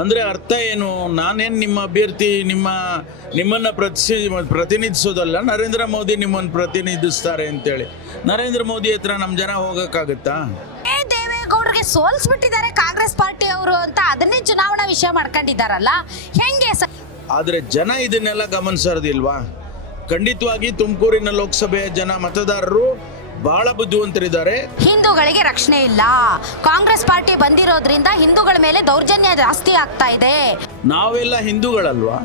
ಅಂದರೆ ಅರ್ಥ ಏನು? ನಾನೇನು ನಿಮ್ಮ ಅಭ್ಯರ್ಥಿ ನಿಮ್ಮನ್ನು ಪ್ರತಿನಿಧಿಸೋದಲ್ಲ, ನರೇಂದ್ರ ಮೋದಿ ನಿಮ್ಮನ್ನು ಪ್ರತಿನಿಧಿಸ್ತಾರೆ ಅಂತೇಳಿ. ನರೇಂದ್ರ ಮೋದಿ ಹತ್ರ ನಮ್ಮ ಜನ ಹೋಗೋಕ್ಕಾಗುತ್ತಾ? ದೇವೇಗೌಡರಿಗೆ ಸೋಲಿಸ್ಬಿಟ್ಟಿದ್ದಾರೆ ಕಾಂಗ್ರೆಸ್ ಪಾರ್ಟಿ ಅವರು ಅಂತ ಅದನ್ನೇ ಚುನಾವಣಾ ವಿಷಯ ಮಾಡ್ಕೊಂಡಿದ್ದಾರಲ್ಲ, ಹೆಂಗೆ ಸರ್? ಆದರೆ ಜನ ಇದನ್ನೆಲ್ಲ ಗಮನಿಸೋದಿಲ್ವಾ? ಖಂಡಿತವಾಗಿ ತುಮಕೂರಿನ ಲೋಕಸಭೆಯ ಜನ ಮತದಾರರು ಬಹಳ ಬುದ್ಧಿವಂತರಿದ್ದಾರೆ. ಹಿಂದೂಗಳಿಗೆ ರಕ್ಷಣೆ ಇಲ್ಲ, ಕಾಂಗ್ರೆಸ್ ಪಾರ್ಟಿ ಬಂದಿರೋದ್ರಿಂದ ಹಿಂದೂಗಳ ಮೇಲೆ ದೌರ್ಜನ್ಯ ಜಾಸ್ತಿ ಆಗ್ತಾ ಇದೆ. ನಾವೆಲ್ಲ ಹಿಂದೂಗಳಲ್ವಾ?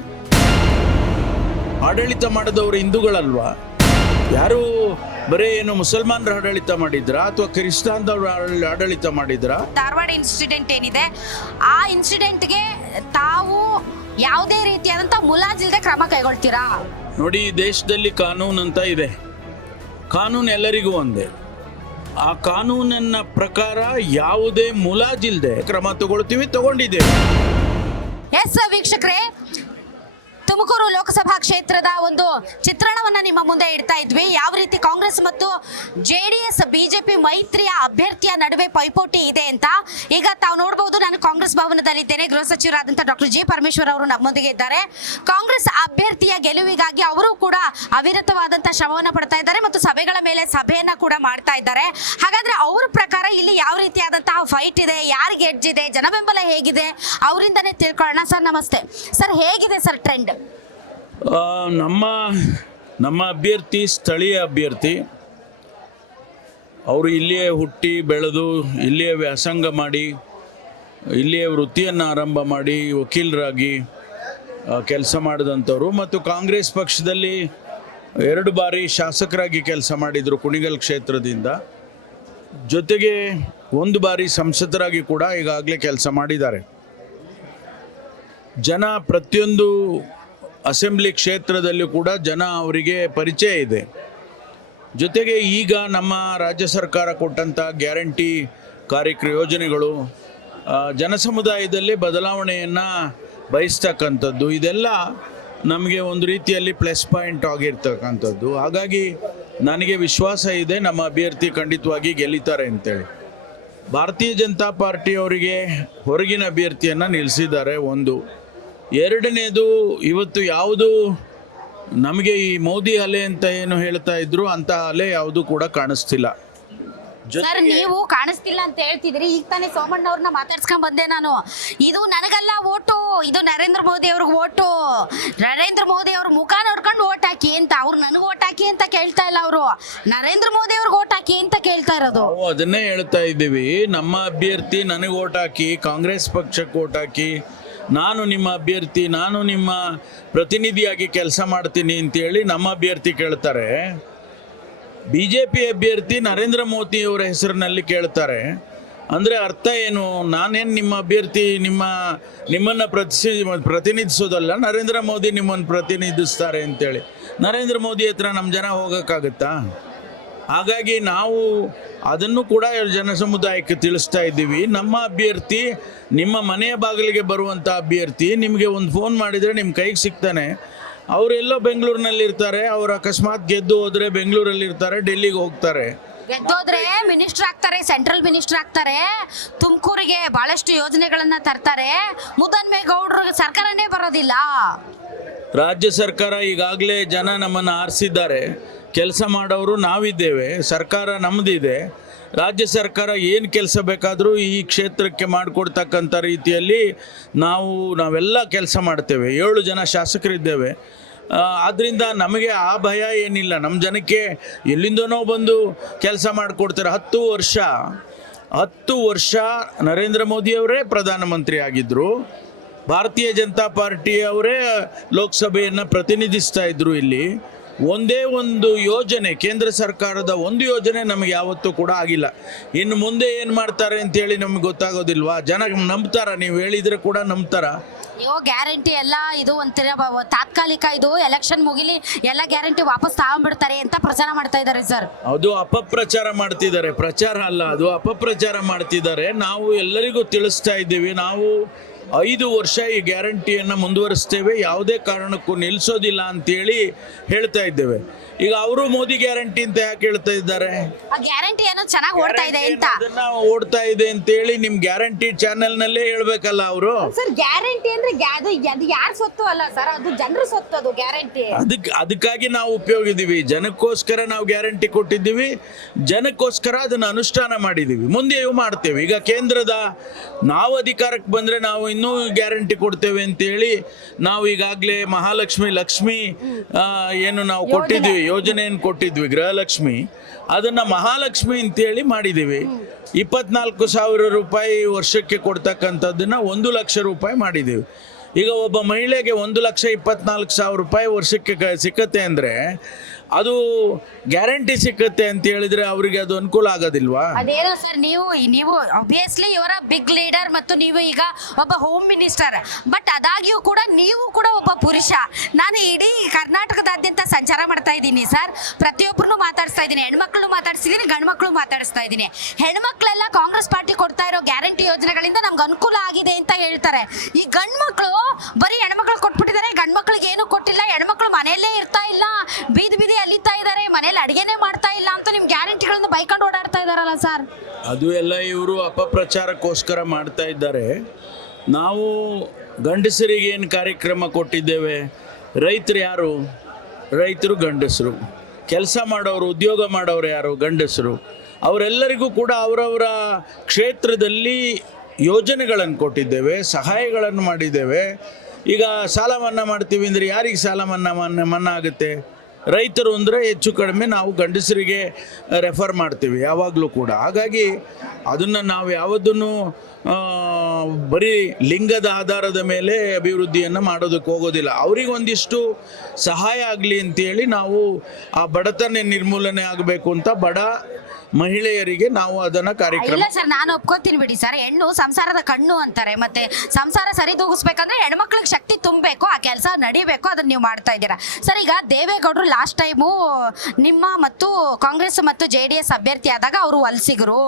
ಆಡಳಿತ ಮಾಡಿದವರು ಹಿಂದೂಗಳಲ್ವಾ? ಯಾರು ಬರೀ ಏನು ಮುಸಲ್ಮಾನರ ಆಡಳಿತ ಮಾಡಿದ್ರಾ ಅಥವಾ ಕ್ರಿಸ್ತಾನ್ದವ್ರ ಆಡಳಿತ ಮಾಡಿದ್ರಾ? ಧಾರವಾಡ ಇನ್ಸಿಡೆಂಟ್ ಏನಿದೆ, ಆ ಇನ್ಸಿಡೆಂಟ್ಗೆ ತಾವು ಯಾವುದೇ ರೀತಿಯಾದಂಥ ಮುಲಾಜಿಲ್ಲದೆ ಕ್ರಮ ಕೈಗೊಳ್ತೀರಾ? ನೋಡಿ, ಈ ದೇಶದಲ್ಲಿ ಕಾನೂನು ಅಂತ ಇದೆ. ಕಾನೂನು ಎಲ್ಲರಿಗೂ ಒಂದೇ. ಆ ಕಾನೂನಿನ ಪ್ರಕಾರ ಯಾವುದೇ ಮುಲಾಜಿಲ್ಲದೆ ಕ್ರಮ ತಗೊಂಡಿದ್ದೇವೆ. ಎಸ್ ವೀಕ್ಷಕರೇ, ತುಮಕೂರು ಲೋಕಸಭಾ ಕ್ಷೇತ್ರದ ಒಂದು ಚಿತ್ರಣವನ್ನು ನಿಮ್ಮ ಮುಂದೆ ಇಡ್ತಾ ಇದ್ವಿ. ಯಾವ ರೀತಿ ಕಾಂಗ್ರೆಸ್ ಮತ್ತು JDS BJP ಮೈತ್ರಿಯ ಅಭ್ಯರ್ಥಿಯ ನಡುವೆ ಪೈಪೋಟಿ ಇದೆ ಅಂತ. ಈಗ ತಾವು ನೋಡಬಹುದು, ನಾನು ಕಾಂಗ್ರೆಸ್ ಭವನದಲ್ಲಿದ್ದೇನೆ. ಗೃಹ ಸಚಿವರಾದಂಥ ಡಾಕ್ಟರ್ J. ಪರಮೇಶ್ವರ್ ಅವರು ನಮ್ಮೊಂದಿಗೆ ಇದ್ದಾರೆ. ಕಾಂಗ್ರೆಸ್ ಅಭ್ಯರ್ಥಿಯ ಗೆಲುವಿಗಾಗಿ ಅವರು ಕೂಡ ಅವಿರತವಾದಂಥ ಶ್ರಮವನ್ನು ಪಡ್ತಾ ಇದ್ದಾರೆ ಮತ್ತು ಸಭೆಗಳ ಮೇಲೆ ಸಭೆಯನ್ನ ಕೂಡ ಮಾಡ್ತಾ ಇದ್ದಾರೆ. ಹಾಗಾದ್ರೆ ಅವ್ರ ಪ್ರಕಾರ ಇಲ್ಲಿ ಯಾವ ರೀತಿಯಾದಂತಹ ಫೈಟ್ ಇದೆ, ಯಾರಿಗೆ ಎಡ್ಜ್ ಇದೆ, ಜನಬೆಂಬಲ ಹೇಗಿದೆ, ಅವರಿಂದನೇ ತಿಳ್ಕೊಳ್ಳೋಣ. ಸರ್ ನಮಸ್ತೆ. ಸರ್, ಹೇಗಿದೆ ಸರ್ ಟ್ರೆಂಡ್? ನಮ್ಮ ಅಭ್ಯರ್ಥಿ ಸ್ಥಳೀಯ ಅಭ್ಯರ್ಥಿ. ಅವರು ಇಲ್ಲಿಯೇ ಹುಟ್ಟಿ ಬೆಳೆದು ಇಲ್ಲಿಯೇ ವ್ಯಾಸಂಗ ಮಾಡಿ ಇಲ್ಲಿಯೇ ವೃತ್ತಿಯನ್ನು ಆರಂಭ ಮಾಡಿ ವಕೀಲರಾಗಿ ಕೆಲಸ ಮಾಡಿದಂಥವ್ರು ಮತ್ತು ಕಾಂಗ್ರೆಸ್ ಪಕ್ಷದಲ್ಲಿ 2 ಬಾರಿ ಶಾಸಕರಾಗಿ ಕೆಲಸ ಮಾಡಿದರು ಕುಣಿಗಲ್ ಕ್ಷೇತ್ರದಿಂದ. ಜೊತೆಗೆ 1 ಬಾರಿ ಸಂಸದರಾಗಿ ಕೂಡ ಈಗಾಗಲೇ ಕೆಲಸ ಮಾಡಿದ್ದಾರೆ. ಜನ ಪ್ರತಿಯೊಂದು ಅಸೆಂಬ್ಲಿ ಕ್ಷೇತ್ರದಲ್ಲೂ ಕೂಡ ಜನ ಅವರಿಗೆ ಪರಿಚಯ ಇದೆ. ಜೊತೆಗೆ ಈಗ ನಮ್ಮ ರಾಜ್ಯ ಸರ್ಕಾರ ಕೊಟ್ಟಂಥ ಗ್ಯಾರಂಟಿ ಯೋಜನೆಗಳು ಜನಸಮುದಾಯದಲ್ಲಿ ಬದಲಾವಣೆಯನ್ನು ಬಯಸ್ತಕ್ಕಂಥದ್ದು, ಇದೆಲ್ಲ ನಮಗೆ ಒಂದು ರೀತಿಯಲ್ಲಿ ಪ್ಲಸ್ ಪಾಯಿಂಟ್ ಆಗಿರ್ತಕ್ಕಂಥದ್ದು. ಹಾಗಾಗಿ ನನಗೆ ವಿಶ್ವಾಸ ಇದೆ ನಮ್ಮ ಅಭ್ಯರ್ಥಿ ಖಂಡಿತವಾಗಿ ಗೆಲ್ಲಿತಾರೆ ಅಂತೇಳಿ. ಭಾರತೀಯ ಜನತಾ ಪಾರ್ಟಿಯವರಿಗೆ ಹೊರಗಿನ ಅಭ್ಯರ್ಥಿಯನ್ನು ನಿಲ್ಲಿಸಿದ್ದಾರೆ. 1. 2ನೇದು, ಇವತ್ತು ಯಾವುದು ನಮಗೆ ಈ ಮೋದಿ ಅಲೆ ಅಂತ ಏನು ಹೇಳ್ತಾ ಇದ್ರು ಅಂತ ಅಲೆ ಯಾವುದು ಕೂಡ ಕಾಣಿಸ್ತಿಲ್ಲ. ಸರ್, ನೀವು ಕಾಣಿಸ್ತಿಲ್ಲ ಅಂತ ಹೇಳ್ತಿದ್ರಿ. ಈಗ ತಾನೇ ಸೋಮಣ್ಣ ಅವ್ರನ್ನ ಮಾತಾಡ್ಸ್ಕೊಂಡ್ ಬಂದೆ ನಾನು. ಇದು ನನಗಲ್ಲ ಓಟು, ಇದು ನರೇಂದ್ರ ಮೋದಿ ಅವ್ರಿಗೆ ಓಟು. ನರೇಂದ್ರ ಮೋದಿ ಅವ್ರ ಮುಖ ನೋಡ್ಕೊಂಡು ಓಟ್ ಹಾಕಿ ಅಂತ. ಅವ್ರು ನನಗೆ ಓಟ್ ಹಾಕಿ ಅಂತ ಕೇಳ್ತಾ ಇಲ್ಲ, ಅವರು ನರೇಂದ್ರ ಮೋದಿ ಅವ್ರಿಗೆ ಓಟ್ ಹಾಕಿ ಅಂತ ಕೇಳ್ತಾ ಇರೋದು. ನಾವು ಅದನ್ನೇ ಹೇಳ್ತಾ ಇದ್ದೀವಿ. ನಮ್ಮ ಅಭ್ಯರ್ಥಿ ನನಗೆ ಓಟ್ ಹಾಕಿ, ಕಾಂಗ್ರೆಸ್ ಪಕ್ಷಕ್ಕೆ ಓಟ್ ಹಾಕಿ, ನಾನು ನಿಮ್ಮ ಅಭ್ಯರ್ಥಿ, ನಾನು ನಿಮ್ಮ ಪ್ರತಿನಿಧಿಯಾಗಿ ಕೆಲಸ ಮಾಡ್ತೀನಿ ಅಂತೇಳಿ ನಮ್ಮ ಅಭ್ಯರ್ಥಿ ಕೇಳ್ತಾರೆ. BJP ಅಭ್ಯರ್ಥಿ ನರೇಂದ್ರ ಮೋದಿ ಅವರ ಹೆಸರಿನಲ್ಲಿ ಕೇಳ್ತಾರೆ. ಅಂದರೆ ಅರ್ಥ ಏನು? ನಾನೇನು ನಿಮ್ಮ ಅಭ್ಯರ್ಥಿ ನಿಮ್ಮನ್ನು ಪ್ರತಿನಿಧಿಸೋದಲ್ಲ, ನರೇಂದ್ರ ಮೋದಿ ನಿಮ್ಮನ್ನು ಪ್ರತಿನಿಧಿಸ್ತಾರೆ ಅಂತೇಳಿ. ನರೇಂದ್ರ ಮೋದಿ ಹತ್ರ ನಮ್ಮ ಜನ ಹೋಗೋಕ್ಕಾಗುತ್ತಾ? ಹಾಗಾಗಿ ನಾವು ಅದನ್ನು ಕೂಡ ಜನಸಮುದಾಯಕ್ಕೆ ತಿಳಿಸ್ತಾ ಇದ್ದೀವಿ. ನಮ್ಮ ಅಭ್ಯರ್ಥಿ ನಿಮ್ಮ ಮನೆಯ ಬಾಗಿಲಿಗೆ ಬರುವಂಥ ಅಭ್ಯರ್ಥಿ. ನಿಮಗೆ ಒಂದು ಫೋನ್ ಮಾಡಿದರೆ ನಿಮ್ಮ ಕೈಗೆ ಸಿಗ್ತಾನೆ. ಅವರೆಲ್ಲೋ ಬೆಂಗಳೂರಿನಲ್ಲಿ ಇರ್ತಾರೆ. ಅವರು ಅಕಸ್ಮಾತ್ ಗೆದ್ದು ಹೋದರೆ ಬೆಂಗಳೂರಲ್ಲಿ ಇರ್ತಾರೆ, ಡೆಲ್ಲಿಗೆ ಹೋಗ್ತಾರೆ. ಗೆದ್ದೋದ್ರೆ ಮಿನಿಸ್ಟರ್ ಆಗ್ತಾರೆ, ಸೆಂಟ್ರಲ್ ಮಿನಿಸ್ಟರ್ ಆಗ್ತಾರೆ, ತುಮಕೂರಿಗೆ ಬಹಳಷ್ಟು ಯೋಜನೆಗಳನ್ನ ತರ್ತಾರೆ. ಮುದ್ದನ್ಮೇಗೌಡರಿಗೆ ಸರ್ಕಾರನೇ ಬರೋದಿಲ್ಲ. ರಾಜ್ಯ ಸರ್ಕಾರ ಈಗಾಗಲೇ ಜನ ನಮ್ಮನ್ನು ಆರಿಸಿದ್ದಾರೆ. ಕೆಲಸ ಮಾಡೋರು ನಾವಿದ್ದೇವೆ, ಸರ್ಕಾರ ನಮ್ಮದಿದೆ. ರಾಜ್ಯ ಸರ್ಕಾರ ಏನು ಕೆಲಸ ಬೇಕಾದರೂ ಈ ಕ್ಷೇತ್ರಕ್ಕೆ ಮಾಡಿಕೊಡ್ತಕ್ಕಂಥ ರೀತಿಯಲ್ಲಿ ನಾವೆಲ್ಲ ಕೆಲಸ ಮಾಡ್ತೇವೆ. 7 ಜನ ಶಾಸಕರಿದ್ದೇವೆ. ಆದ್ದರಿಂದ ನಮಗೆ ಆ ಭಯ ಏನಿಲ್ಲ. ನಮ್ಮ ಜನಕ್ಕೆ ಎಲ್ಲಿಂದನೋ ಬಂದು ಕೆಲಸ ಮಾಡಿಕೊಡ್ತಾರೆ. 10 ವರ್ಷ ನರೇಂದ್ರ ಮೋದಿಯವರೇ ಪ್ರಧಾನಮಂತ್ರಿ ಆಗಿದ್ದರು. ಭಾರತೀಯ ಜನತಾ ಪಾರ್ಟಿಯವರೇ ಲೋಕಸಭೆಯನ್ನು ಪ್ರತಿನಿಧಿಸ್ತಾ ಇದ್ದರು. ಇಲ್ಲಿ ಒಂದೇ ಒಂದು ಯೋಜನೆ, ಕೇಂದ್ರ ಸರ್ಕಾರದ ಒಂದು ಯೋಜನೆ ನಮಗೆ ಯಾವತ್ತೂ ಕೂಡ ಆಗಿಲ್ಲ. ಇನ್ನು ಮುಂದೆ ಏನು ಮಾಡ್ತಾರೆ ಅಂತೇಳಿ ನಮಗೆ ಗೊತ್ತಾಗೋದಿಲ್ವಾ? ಜನ ನಂಬ್ತಾರ? ನೀವು ಹೇಳಿದರೆ ಕೂಡ ನಂಬ್ತಾರ? ಅಯ್ಯೋ, ಗ್ಯಾರಂಟಿ ಎಲ್ಲ ಇದು ಒಂಥರ ತಾತ್ಕಾಲಿಕ, ಇದು ಎಲೆಕ್ಷನ್ ಮುಗಿಲಿ ಎಲ್ಲ ಗ್ಯಾರಂಟಿ ವಾಪಸ್ ತಗೊಂಡ್ಬಿಡ್ತಾರೆ ಅಂತ ಪ್ರಚಾರ ಮಾಡ್ತಾ ಇದ್ದಾರೆ ಸರ್. ಅದು ಅಪಪ್ರಚಾರ ಮಾಡ್ತಿದ್ದಾರೆ. ಪ್ರಚಾರ ಅಲ್ಲ, ಅದು ಅಪಪ್ರಚಾರ ಮಾಡ್ತಿದ್ದಾರೆ. ನಾವು ಎಲ್ಲರಿಗೂ ತಿಳಿಸ್ತಾ ಇದ್ದೀವಿ. ನಾವು 5 ವರ್ಷ ಈ ಗ್ಯಾರಂಟಿಯನ್ನು ಮುಂದುವರಿಸ್ತೇವೆ, ಯಾವುದೇ ಕಾರಣಕ್ಕೂ ನಿಲ್ಲಿಸೋದಿಲ್ಲ ಅಂತೇಳಿ ಹೇಳ್ತಾ ಇದ್ದೇವೆ. ಈಗ ಅವರು ಮೋದಿ ಗ್ಯಾರಂಟಿ ಅಂತ ಯಾಕೆ ಹೇಳ್ತಾ ಇದ್ದಾರೆ? ಆ ಗ್ಯಾರಂಟಿ ಏನೋ ಚೆನ್ನಾಗಿ ಓಡ್ತಾ ಇದೆ ಅಂತ. ಅದನ್ನ ಓಡ್ತಾ ಇದೆ ಅಂತೇಳಿ ನಿಮ್ ಗ್ಯಾರಂಟಿ ಚಾನೆಲ್ ನಲ್ಲೇ ಹೇಳ್ಬೇಕಲ್ಲ ಅವರು. ಸರ್ ಗ್ಯಾರಂಟಿ ಅಂದ್ರೆ ಅದು ಯಾರ ಸೊತ್ತು ಅಲ್ಲ ಸರ್, ಅದು ಜನರ ಸೊತ್ತು. ಅದು ಗ್ಯಾರಂಟಿ ಅದಕ್ಕಾಗಿ ನಾವು ಉಪಯೋಗಿದ್ದೀವಿ, ಜನಕ್ಕೋಸ್ಕರ ನಾವು ಗ್ಯಾರಂಟಿ ಕೊಟ್ಟಿದ್ದೀವಿ, ಜನಕ್ಕೋಸ್ಕರ ಅದನ್ನ ಅನುಷ್ಠಾನ ಮಾಡಿದ್ದೀವಿ, ಮುಂದೆಯೂ ಮಾಡ್ತೇವೆ. ಈಗ ಕೇಂದ್ರದ ನಾವು ಅಧಿಕಾರಕ್ಕೆ ಬಂದ್ರೆ ನಾವು ಇನ್ನೂ ಗ್ಯಾರಂಟಿ ಕೊಡ್ತೇವೆ ಅಂತೇಳಿ ನಾವು ಈಗಾಗಲೇ ಮಹಾಲಕ್ಷ್ಮಿ ಲಕ್ಷ್ಮಿ ಏನು ನಾವು ಕೊಟ್ಟಿದ್ವಿ, ಯೋಜನೆಯನ್ನು ಕೊಟ್ಟಿದ್ವಿ, ಗೃಹಲಕ್ಷ್ಮಿ, ಅದನ್ನ ಮಹಾಲಕ್ಷ್ಮಿ ಅಂತೇಳಿ ಮಾಡಿದ್ದೀವಿ. 24,000 ರೂಪಾಯಿ ವರ್ಷಕ್ಕೆ ಕೊಡ್ತಕ್ಕಂಥದ್ದನ್ನ 1 ಲಕ್ಷ ರೂಪಾಯಿ ಮಾಡಿದ್ದೀವಿ. ಈಗ ಒಬ್ಬ ಮಹಿಳೆಗೆ 1,24,000 ರೂಪಾಯಿ ವರ್ಷಕ್ಕೆ ಸಿಕ್ಕತ್ತೆ ಅಂದರೆ ಅದು ಗ್ಯಾರಂಟಿ ಸಿಕ್ಕತ್ತೆ ಅಂತ ಹೇಳಿದ್ರೆ ಅವರಿಗೆ ಅದು ಅನುಕೂಲ ಆಗೋದಿಲ್ವಾ? ಅದೇನೋ ಸರ್, ನೀವು ಆಬ್ವಿಯಸ್ಲಿ ಇವರ ಬಿಗ್ ಲೀಡರ್ ಮತ್ತು ನೀವು ಈಗ ಒಬ್ಬ ಹೋಮ್ ಮಿನಿಸ್ಟರ್, ಬಟ್ ಆದಾಗ್ಯೂ ಕೂಡ ನೀವು ಕೂಡ ಒಬ್ಬ ಪುರುಷ. ನಾನು ಇಡೀ ಕರ್ನಾಟಕದಾದ್ಯಂತ ಸಂಚಾರ ಮಾಡ್ತಾ ಇದ್ದೀನಿ ಸರ್, ಪ್ರತಿಯೊಬ್ಬರನ್ನು ಮಾತಾಡಿಸ್ತಾ ಇದ್ದೀನಿ, ಹೆಣ್ಮಕ್ಳು ಮಾತಾಡಿಸ್ತಿದ್ದೀನಿ, ಗಂಡು ಮಕ್ಕಳು ಮಾತಾಡಿಸ್ತಾ ಇದ್ದೀನಿ. ಹೆಣ್ಮಕ್ಳೆಲ್ಲ ಕಾಂಗ್ರೆಸ್ ಪಾರ್ಟಿ ಕೊಡ್ತಾ ಇರೋ ಗ್ಯಾರಂಟಿ ಯೋಜನೆಗಳಿಂದ ನಮ್ಗೆ ಅನುಕೂಲ ಆಗಿದೆ ಅಂತ ಹೇಳ್ತಾರೆ. ಈ ಗಂಡು ಮಕ್ಕಳು ಬರೀ ಹೆಣ್ಮಕ್ಳು ಕೊಟ್ಬಿಟ್ಟಿದ್ದಾರೆ, ಗಂಡು ಮಕ್ಳಿಗೆ ಏನು ಕೊಟ್ಟಿಲ್ಲ, ಹೆಣ್ಮಕ್ಳು ಮನೆಯಲ್ಲೇ ಇರ್ತಾ ಇಲ್ಲ, ಬೀದಿ ಬೀದಿ ಅಲಿತಾ ಇದ್ದಾರೆ, ಮನೇಲಿ ಅಡಿಗೆನೇ ಮಾಡ್ತಾ ಇಲ್ಲ ಅಂತ ನಿಮ್ ಗ್ಯಾರಂಟಿಗಳನ್ನು ಬೈಕೊಂಡು ಓಡಾಡ್ತಾ ಇದಾರಲ್ಲ ಸರ್. ಅದು ಎಲ್ಲ ಇವರು ಅಪಪ್ರಚಾರಕ್ಕೋಸ್ಕರ ಮಾಡ್ತಾ ಇದ್ದಾರೆ. ನಾವು ಗಂಡಸರಿಗೆ ಏನು ಕಾರ್ಯಕ್ರಮ ಕೊಟ್ಟಿದ್ದೇವೆ? ರೈತರು ಯಾರು? ರೈತರು ಗಂಡಸರು. ಕೆಲಸ ಮಾಡೋರು, ಉದ್ಯೋಗ ಮಾಡೋರು ಯಾರು? ಗಂಡಸರು. ಅವರೆಲ್ಲರಿಗೂ ಕೂಡ ಅವರವರ ಕ್ಷೇತ್ರದಲ್ಲಿ ಯೋಜನೆಗಳನ್ನು ಕೊಟ್ಟಿದ್ದೇವೆ, ಸಹಾಯಗಳನ್ನು ಮಾಡಿದ್ದೇವೆ. ಈಗ ಸಾಲ ಮನ್ನಾ ಮಾಡ್ತೀವಿ ಅಂದರೆ ಯಾರಿಗೆ ಸಾಲ ಮನ್ನಾ ಆಗುತ್ತೆ? ರೈತರು ಅಂದರೆ ಹೆಚ್ಚು ಕಡಿಮೆ ನಾವು ಗಂಡಸರಿಗೆ ರೆಫರ್ ಮಾಡ್ತೀವಿ ಯಾವಾಗಲೂ ಕೂಡ. ಹಾಗಾಗಿ ಅದನ್ನು ನಾವು ಯಾವುದನ್ನು ಬರೀ ಲಿಂಗದ ಆಧಾರದ ಮೇಲೆ ಅಭಿವೃದ್ಧಿಯನ್ನು ಮಾಡೋದಕ್ಕೆ ಹೋಗೋದಿಲ್ಲ. ಅವರಿಗೊಂದಿಷ್ಟು ಸಹಾಯ ಆಗಲಿ ಅಂತೇಳಿ ನಾವು ಆ ಬಡತನ ನಿರ್ಮೂಲನೆ ಆಗಬೇಕು ಅಂತ ಬಡ ಮಹಿಳೆಯರಿಗೆ ನಾವು ಅದನ್ನ ಕಾರ್ಯಕ್ರಮ. ಇಲ್ಲ ಸರ್, ನಾನು ಒಪ್ಕೋತೀನಿ ಬಿಡಿ ಸರ್, ಹೆಣ್ಣು ಸಂಸಾರದ ಕಣ್ಣು ಅಂತಾರೆ. ಮತ್ತೆ ಸಂಸಾರ ಸರಿದೂಗಿಸ್ಬೇಕಂದ್ರೆ ಹೆಣ್ಮಕ್ಳಿಗೆ ಶಕ್ತಿ ತುಂಬಬೇಕು, ಆ ಕೆಲಸ ನಡಿಬೇಕು, ಅದನ್ನ ನೀವು ಮಾಡ್ತಾ ಇದ್ದೀರಾ ಸರ್. ಈಗ ದೇವೇಗೌಡರು ಲಾಸ್ಟ್ ಟೈಮು ನಿಮ್ಮ ಮತ್ತು ಕಾಂಗ್ರೆಸ್ ಮತ್ತು JDS ಅಭ್ಯರ್ಥಿ ಆದಾಗ ಅವರು ವಲಸಿಗರು,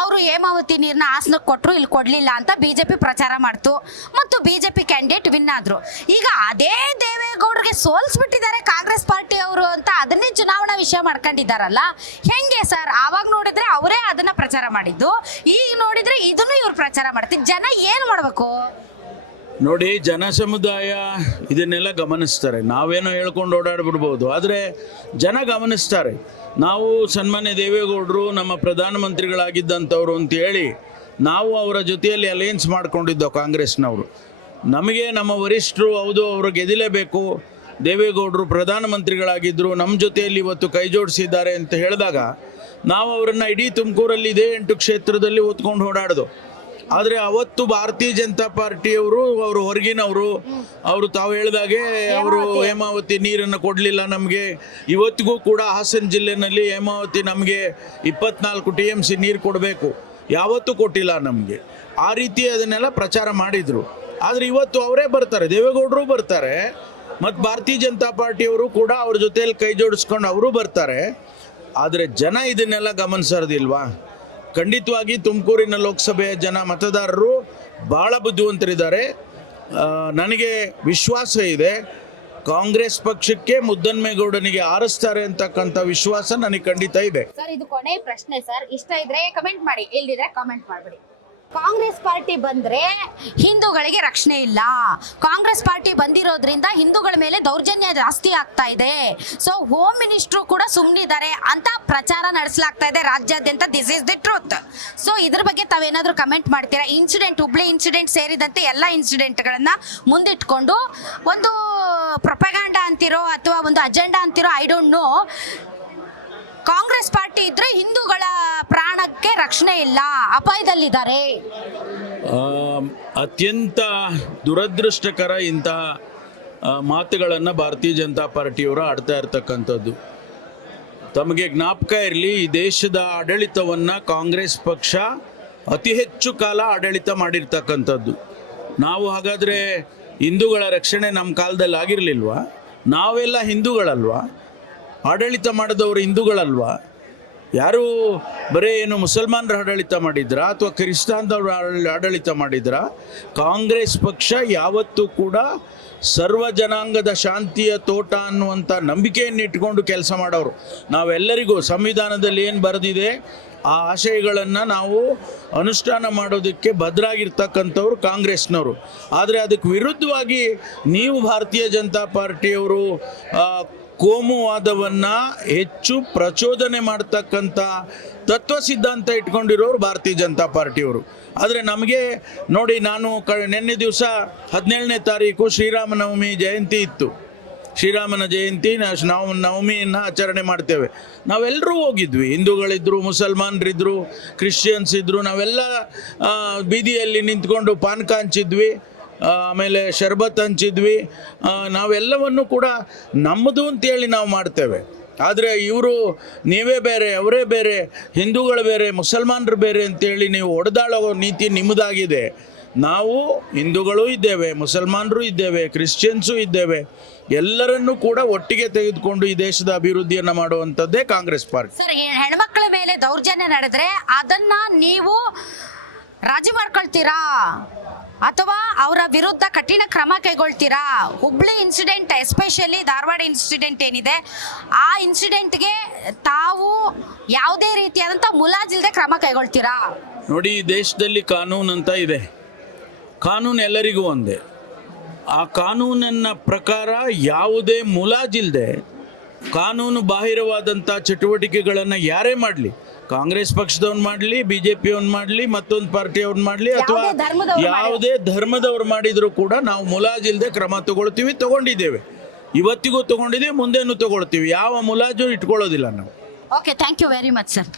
ಅವರು ಹೇಮಾವತಿ ನೀರನ್ನ ಹಾಸನಕ್ಕೆ ಕೊಟ್ಟರು, ಇಲ್ಲಿ ಕೊಡ್ಲಿಲ್ಲ ಅಂತ ಬಿಜೆಪಿ ಪ್ರಚಾರ ಮಾಡ್ತು ಮತ್ತು ಬಿಜೆಪಿ ಕ್ಯಾಂಡಿಡೇಟ್ ವಿನ್ ಆದ್ರು. ಈಗ ಅದೇ ದೇವೇಗೌಡರಿಗೆ ಸೋಲ್ಸ್ಬಿಟ್ಟಿದ್ದಾರೆ ಕಾಂಗ್ರೆಸ್ ಪಾರ್ಟಿ ಅವರು ಅಂತ ಅದನ್ನೇ ಚುನಾವಣಾ ವಿಷಯ ಮಾಡ್ಕೊಂಡಿದ್ದಾರಲ್ಲ, ಹೆಂಗೆ ಸರ್? ಆವಾಗ ನೋಡಿದ್ರೆ ಅವರೇ ಅದನ್ನ ಪ್ರಚಾರ ಮಾಡಿದ್ದು, ಈಗ ನೋಡಿದ್ರೆ ಇದನ್ನು ಇವ್ರು ಪ್ರಚಾರ ಮಾಡ್ತಿದ್ರು. ಜನ ಏನ್ ಮಾಡ್ಬೇಕು ನೋಡಿ? ಜನ ಸಮುದಾಯ ಇದನ್ನೆಲ್ಲ ಗಮನಿಸ್ತಾರೆ. ನಾವೇನೋ ಹೇಳ್ಕೊಂಡು ಓಡಾಡ್ಬಿಡ್ಬೋದು, ಆದರೆ ಜನ ಗಮನಿಸ್ತಾರೆ. ನಾವು ಸನ್ಮಾನ್ಯ ದೇವೇಗೌಡರು ನಮ್ಮ ಪ್ರಧಾನಮಂತ್ರಿಗಳಾಗಿದ್ದಂಥವ್ರು ಅಂತೇಳಿ ನಾವು ಅವರ ಜೊತೆಯಲ್ಲಿ ಅಲಯನ್ಸ್ ಮಾಡ್ಕೊಂಡಿದ್ದೋ ಕಾಂಗ್ರೆಸ್ನವರು. ನಮಗೆ ನಮ್ಮ ವರಿಷ್ಠರು ಹೌದು ಅವರು ಗೆದಿಲೇಬೇಕು, ದೇವೇಗೌಡರು ಪ್ರಧಾನಮಂತ್ರಿಗಳಾಗಿದ್ದರು, ನಮ್ಮ ಜೊತೆಯಲ್ಲಿ ಇವತ್ತು ಕೈ ಜೋಡಿಸಿದ್ದಾರೆ ಅಂತ ಹೇಳಿದಾಗ ನಾವು ಅವರನ್ನು ಇಡೀ ತುಮಕೂರಲ್ಲಿ ಇದೇ 8 ಕ್ಷೇತ್ರದಲ್ಲಿ ಹೊತ್ಕೊಂಡು ಓಡಾಡೋದು. ಆದರೆ ಅವತ್ತು ಭಾರತೀಯ ಜನತಾ ಪಾರ್ಟಿಯವರು, ಅವರು ಹೊರಗಿನವರು, ಅವರು ತಾವು ಹೇಳಿದಾಗೆ ಅವರು ಹೇಮಾವತಿ ನೀರನ್ನು ಕೊಡಲಿಲ್ಲ ನಮಗೆ. ಇವತ್ತಿಗೂ ಕೂಡ ಹಾಸನ ಜಿಲ್ಲೆಯಲ್ಲಿ ಹೇಮಾವತಿ ನಮಗೆ 24 TMC ನೀರು ಕೊಡಬೇಕು, ಯಾವತ್ತೂ ಕೊಟ್ಟಿಲ್ಲ ನಮಗೆ. ಆ ರೀತಿ ಅದನ್ನೆಲ್ಲ ಪ್ರಚಾರ ಮಾಡಿದರು. ಆದರೆ ಇವತ್ತು ಅವರೇ ಬರ್ತಾರೆ, ದೇವೇಗೌಡರು ಬರ್ತಾರೆ, ಮತ್ತು ಭಾರತೀಯ ಜನತಾ ಪಾರ್ಟಿಯವರು ಕೂಡ ಅವ್ರ ಜೊತೆಯಲ್ಲಿ ಕೈ ಜೋಡಿಸ್ಕೊಂಡು ಅವರು ಬರ್ತಾರೆ. ಆದರೆ ಜನ ಇದನ್ನೆಲ್ಲ ಗಮನಿಸೋದಿಲ್ವಾ? ಖಂಡಿತವಾಗಿ ತುಮಕೂರಿನ ಲೋಕಸಭೆಯ ಜನ ಮತದಾರರು ಭಾಳ ಬುದ್ಧಿವಂತರಿದ್ದಾರೆ. ನನಗೆ ವಿಶ್ವಾಸ ಇದೆ, ಕಾಂಗ್ರೆಸ್ ಪಕ್ಷಕ್ಕೆ ಮುದ್ದನ್ಮೇಗೌಡನಿಗೆ ಆರಿಸ್ತಾರೆ ಅಂತಕ್ಕಂಥ ವಿಶ್ವಾಸ ನನಗೆ ಖಂಡಿತ ಇದೆ. ಸರ್, ಇದು ಕೊನೆ ಪ್ರಶ್ನೆ ಸರ್. ಇಷ್ಟ ಇದ್ರೆ ಕಮೆಂಟ್ ಮಾಡಿ, ಇಲ್ದಿದ್ರೆ ಕಮೆಂಟ್ ಮಾಡಬೇಡಿ. ಕಾಂಗ್ರೆಸ್ ಪಾರ್ಟಿ ಬಂದ್ರೆ ಹಿಂದೂಗಳಿಗೆ ರಕ್ಷಣೆ ಇಲ್ಲ, ಕಾಂಗ್ರೆಸ್ ಪಾರ್ಟಿ ಬಂದಿರೋದ್ರಿಂದ ಹಿಂದೂಗಳ ಮೇಲೆ ದೌರ್ಜನ್ಯ ಜಾಸ್ತಿ ಆಗ್ತಾ ಇದೆ, ಸೊ ಹೋಮ್ ಮಿನಿಸ್ಟ್ರು ಕೂಡ ಸುಮ್ಮನಿದ್ದಾರೆ ಅಂತ ಪ್ರಚಾರ ನಡೆಸಲಾಗ್ತಾ ಇದೆ ರಾಜ್ಯಾದ್ಯಂತ. This is the truth. So ಇದ್ರ ಬಗ್ಗೆ ತಾವೇನಾದ್ರೂ ಕಮೆಂಟ್ ಮಾಡ್ತೀರಾ? ಇನ್ಸಿಡೆಂಟ್, ಹುಬ್ಳಿ ಇನ್ಸಿಡೆಂಟ್ ಸೇರಿದಂತೆ ಎಲ್ಲ ಇನ್ಸಿಡೆಂಟ್ಗಳನ್ನ ಮುಂದಿಟ್ಕೊಂಡು ಒಂದು ಪ್ರೊಪಗಾಂಡಾ ಅಂತಿರೋ ಅಥವಾ ಒಂದು ಅಜೆಂಡಾ ಅಂತಿರೋ, I don't know, Congress party ಇದ್ರೆ ಹಿಂದೂಗಳ ಪ್ರಾಣಕ್ಕೆ ರಕ್ಷಣೆ ಇಲ್ಲ, ಅಪಾಯದಲ್ಲಿದ್ದಾರೆ. ಅತ್ಯಂತ ದುರದೃಷ್ಟಕರ ಇಂಥ ಮಾತುಗಳನ್ನು ಭಾರತೀಯ ಜನತಾ ಪಾರ್ಟಿಯವರು ಆಡ್ತಾ ಇರ್ತಕ್ಕಂಥದ್ದು. ತಮಗೆ ಜ್ಞಾಪಕ ಇರಲಿ, ಈ ದೇಶದ ಆಡಳಿತವನ್ನು ಕಾಂಗ್ರೆಸ್ ಪಕ್ಷ ಅತಿ ಹೆಚ್ಚು ಕಾಲ ಆಡಳಿತ ಮಾಡಿರ್ತಕ್ಕಂಥದ್ದು. ನಾವು ಹಾಗಾದರೆ ಹಿಂದೂಗಳ ರಕ್ಷಣೆ ನಮ್ಮ ಕಾಲದಲ್ಲಿ ಆಗಿರಲಿಲ್ವಾ? ನಾವೆಲ್ಲ ಹಿಂದೂಗಳಲ್ವಾ? ಆಡಳಿತ ಮಾಡಿದವರು ಹಿಂದೂಗಳಲ್ವಾ? ಯಾರು ಬರೀ ಏನು ಮುಸಲ್ಮಾನರ ಆಡಳಿತ ಮಾಡಿದ್ರಾ ಅಥವಾ ಕ್ರಿಸ್ತಾನ್ದವ್ರ ಆಡಳಿತ ಮಾಡಿದ್ರಾ? ಕಾಂಗ್ರೆಸ್ ಪಕ್ಷ ಯಾವತ್ತೂ ಕೂಡ ಸರ್ವ ಜನಾಂಗದ ಶಾಂತಿಯ ತೋಟ ಅನ್ನುವಂಥ ನಂಬಿಕೆಯನ್ನು ಇಟ್ಕೊಂಡು ಕೆಲಸ ಮಾಡೋರು. ನಾವೆಲ್ಲರಿಗೂ ಸಂವಿಧಾನದಲ್ಲಿ ಏನು ಬರೆದಿದೆ ಆ ಆಶಯಗಳನ್ನು ನಾವು ಅನುಷ್ಠಾನ ಮಾಡೋದಕ್ಕೆ ಬದ್ಧರಾಗಿರ್ತಕ್ಕಂಥವ್ರು ಕಾಂಗ್ರೆಸ್ನವರು. ಆದರೆ ಅದಕ್ಕೆ ವಿರುದ್ಧವಾಗಿ ನೀವು ಭಾರತೀಯ ಜನತಾ ಪಾರ್ಟಿಯವರು ಕೋಮುವಾದವನ್ನು ಹೆಚ್ಚು ಪ್ರಚೋದನೆ ಮಾಡ್ತಕ್ಕಂಥ ತತ್ವ ಸಿದ್ಧಾಂತ ಇಟ್ಕೊಂಡಿರೋರು ಭಾರತೀಯ ಜನತಾ ಪಾರ್ಟಿಯವರು. ಆದರೆ ನಮಗೆ ನೋಡಿ, ನಾನು ನಿನ್ನೆ ದಿವಸ 17ನೇ ತಾರೀಕು ಶ್ರೀರಾಮನವಮಿ ಜಯಂತಿ ಇತ್ತು. ಶ್ರೀರಾಮನ ಜಯಂತಿ ನಾವು ನವಮಿಯನ್ನು ಆಚರಣೆ ಮಾಡ್ತೇವೆ. ನಾವೆಲ್ಲರೂ ಹೋಗಿದ್ವಿ, ಹಿಂದೂಗಳಿದ್ದರು, ಮುಸಲ್ಮಾನರಿದ್ದರು, ಕ್ರಿಶ್ಚಿಯನ್ಸ್ ಇದ್ದರು. ನಾವೆಲ್ಲ ಬೀದಿಯಲ್ಲಿ ನಿಂತ್ಕೊಂಡು ಪಾನಕ ಹಂಚಿದ್ವಿ, ಆಮೇಲೆ ಶರ್ಬತ್ ಹಂಚಿದ್ವಿ. ನಾವೆಲ್ಲವನ್ನು ಕೂಡ ನಮ್ಮದು ಅಂತೇಳಿ ನಾವು ಮಾಡ್ತೇವೆ. ಆದರೆ ಇವರು ನೀವೇ ಬೇರೆ, ಅವರೇ ಬೇರೆ, ಹಿಂದೂಗಳು ಬೇರೆ, ಮುಸಲ್ಮಾನರು ಬೇರೆ ಅಂತೇಳಿ ನೀವು ಹೊಡೆದಾಳೋ ನೀತಿ ನಿಮ್ಮದಾಗಿದೆ. ನಾವು ಹಿಂದೂಗಳು ಇದ್ದೇವೆ, ಮುಸಲ್ಮಾನರು ಇದ್ದೇವೆ, ಕ್ರಿಶ್ಚಿಯನ್ಸು ಇದ್ದೇವೆ. ಎಲ್ಲರನ್ನೂ ಕೂಡ ಒಟ್ಟಿಗೆ ತೆಗೆದುಕೊಂಡು ಈ ದೇಶದ ಅಭಿವೃದ್ಧಿಯನ್ನು ಮಾಡುವಂಥದ್ದೇ ಕಾಂಗ್ರೆಸ್ ಪಾರ್ಟಿ. ಸರ್, ಹೆಣ್ಮಕ್ಳ ಮೇಲೆ ದೌರ್ಜನ್ಯ ನಡೆದ್ರೆ ಅದನ್ನ ನೀವು ರಾಜಿ ಮಾಡ್ಕೊಳ್ತೀರಾ ಅಥವಾ ಅವರ ವಿರುದ್ಧ ಕಠಿಣ ಕ್ರಮ ಕೈಗೊಳ್ತೀರಾ? Hubli incident, especially Dharwad incident ಏನಿದೆ, ಆ ಇನ್ಸಿಡೆಂಟ್ಗೆ ತಾವು ಯಾವುದೇ ರೀತಿಯಾದಂಥ ಮುಲಾಜಿಲ್ಲದೆ ಕ್ರಮ ಕೈಗೊಳ್ತೀರಾ? ನೋಡಿ, ಈ ದೇಶದಲ್ಲಿ ಕಾನೂನು ಅಂತ ಇದೆ. ಕಾನೂನು ಎಲ್ಲರಿಗೂ ಒಂದೇ. ಆ ಕಾನೂನನ್ನ ಪ್ರಕಾರ ಯಾವುದೇ ಮುಲಾಜಿಲ್ಲದೆ ಕಾನೂನು ಬಾಹಿರವಾದಂಥ ಚಟುವಟಿಕೆಗಳನ್ನು ಯಾರೇ ಮಾಡಲಿ, ಕಾಂಗ್ರೆಸ್ ಪಕ್ಷದವ್ನು ಮಾಡಲಿ, BJP-ಯವ್ನು ಮಾಡಲಿ, ಮತ್ತೊಂದು ಪಾರ್ಟಿಯವ್ನು ಮಾಡಲಿ, ಅಥವಾ ಯಾವುದೇ ಧರ್ಮದವ್ರು ಮಾಡಿದರೂ ಕೂಡ ನಾವು ಮುಲಾಜಿಲ್ಲದೆ ಕ್ರಮ ತಗೊಂಡಿದ್ದೇವೆ. ಇವತ್ತಿಗೂ ತಗೊಂಡಿದ್ದೇವೆ, ಮುಂದೇನೂ ತಗೊಳ್ತೀವಿ. ಯಾವ ಮುಲಾಜು ಇಟ್ಕೊಳ್ಳೋದಿಲ್ಲ ನಾವು. Okay, thank you very much sir.